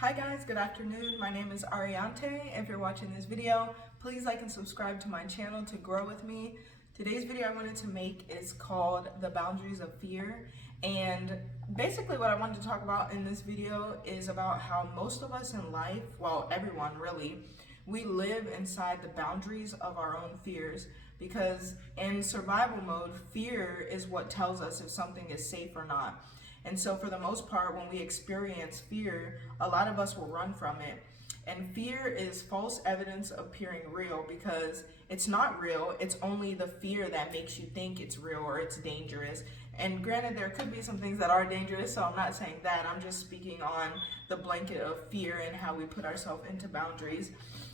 Hi guys, good afternoon. My name is Ariante. If you're watching this video, please like and subscribe to my channel to grow with me. Today's video I wanted to make is called The Boundaries of Fear. And basically what I wanted to talk about in this video is about how most of us in life, well, everyone really, we live inside the boundaries of our own fears, because in survival mode, fear is what tells us if something is safe or not. And so for the most part, when we experience fear, a lot of us will run from it. And fear is false evidence appearing real, because it's not real. It's only the fear that makes you think it's real or it's dangerous. And granted, there could be some things that are dangerous, so I'm not saying that. I'm just speaking on the blanket of fear and how we put ourselves into boundaries.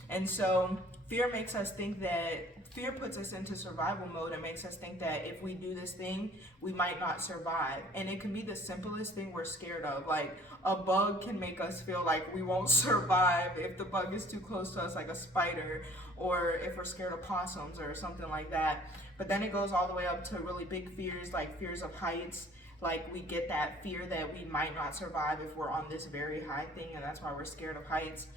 And so fear makes us think that fear puts us into survival mode and makes us think that if we do this thing, we might not survive. And it can be the simplest thing we're scared of. Like a bug can make us feel like we won't survive if the bug is too close to us, like a spider, or if we're scared of possums or something like that. But then it goes all the way up to really big fears, like fears of heights. Like we get that fear that we might not survive if we're on this very high thing, and that's why we're scared of heights.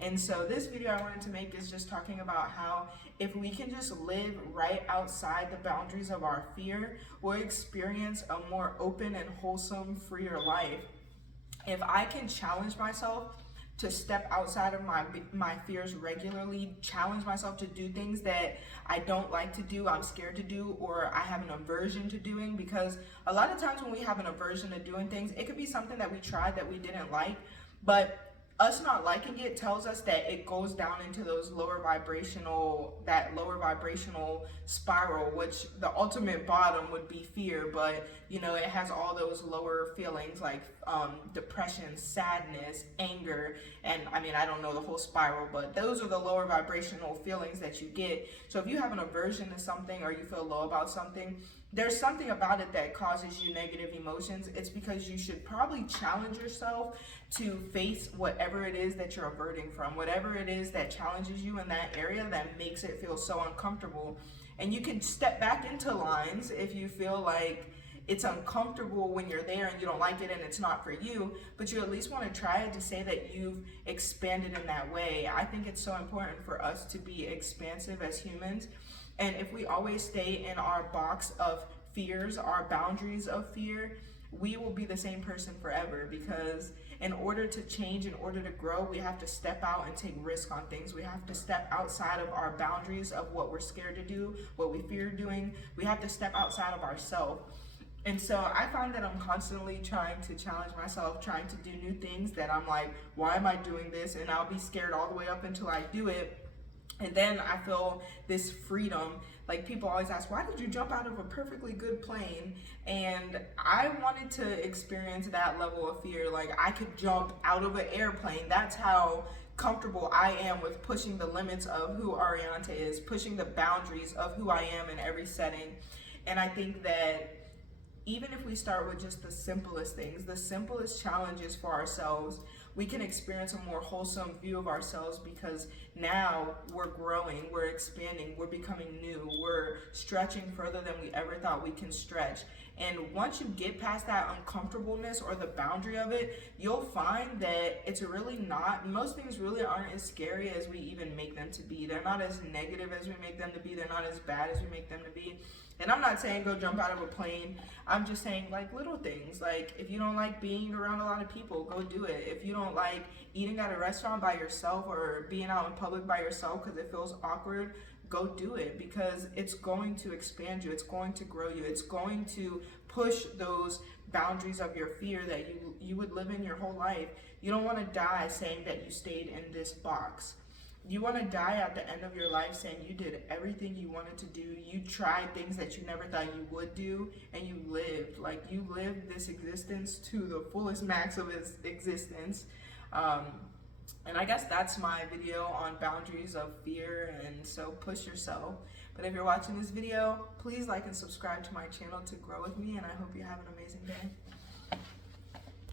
And so this video I wanted to make is just talking about how if we can just live right outside the boundaries of our fear, we'll experience a more open and wholesome, freer life. If I can challenge myself to step outside of my fears regularly, challenge myself to do things that I don't like to do, I'm scared to do, or I have an aversion to doing, because a lot of times when we have an aversion to doing things, it could be something that we tried that we didn't like, but us not liking it tells us that it goes down into that lower vibrational spiral, which the ultimate bottom would be fear. But you know, it has all those lower feelings like depression, sadness, anger, and I mean, I don't know the whole spiral, but those are the lower vibrational feelings that you get. So if you have an aversion to something or you feel low about something, there's something about it that causes you negative emotions. It's because you should probably challenge yourself to face whatever it is that you're averting from, whatever it is that challenges you in that area that makes it feel so uncomfortable. And you can step back into lines if you feel like it's uncomfortable when you're there and you don't like it and it's not for you, but you at least want to try it to say that you've expanded in that way. I think it's so important for us to be expansive as humans. And if we always stay in our box of fears, our boundaries of fear, we will be the same person forever, because in order to change, in order to grow, we have to step out and take risk on things. We have to step outside of our boundaries of what we're scared to do, what we fear doing. We have to step outside of ourselves. And so I find that I'm constantly trying to challenge myself, trying to do new things that I'm like, why am I doing this? And I'll be scared all the way up until I do it. And then I feel this freedom. Like people always ask, why did you jump out of a perfectly good plane? And I wanted to experience that level of fear. Like I could jump out of an airplane. That's how comfortable I am with pushing the limits of who Ariante is, pushing the boundaries of who I am in every setting. And I think that even if we start with just the simplest things, the simplest challenges for ourselves, we can experience a more wholesome view of ourselves, because now we're growing, we're expanding, we're becoming new, we're stretching further than we ever thought we can stretch. And once you get past that uncomfortableness or the boundary of it, you'll find that it's really not, most things really aren't as scary as we even make them to be. They're not as negative as we make them to be. They're not as bad as we make them to be. And I'm not saying go jump out of a plane. I'm just saying like little things. Like if you don't like being around a lot of people, go do it. If you don't like eating at a restaurant by yourself or being out in public by yourself because it feels awkward, go do it, because it's going to expand you. It's going to grow you. It's going to push those boundaries of your fear that you would live in your whole life. You don't want to die saying that you stayed in this box. You want to die at the end of your life saying you did everything you wanted to do. You tried things that you never thought you would do, and you lived. Like you lived this existence to the fullest max of its existence. And I guess that's my video on boundaries of fear, and so push yourself. But if you're watching this video, please like and subscribe to my channel to grow with me, and I hope you have an amazing day.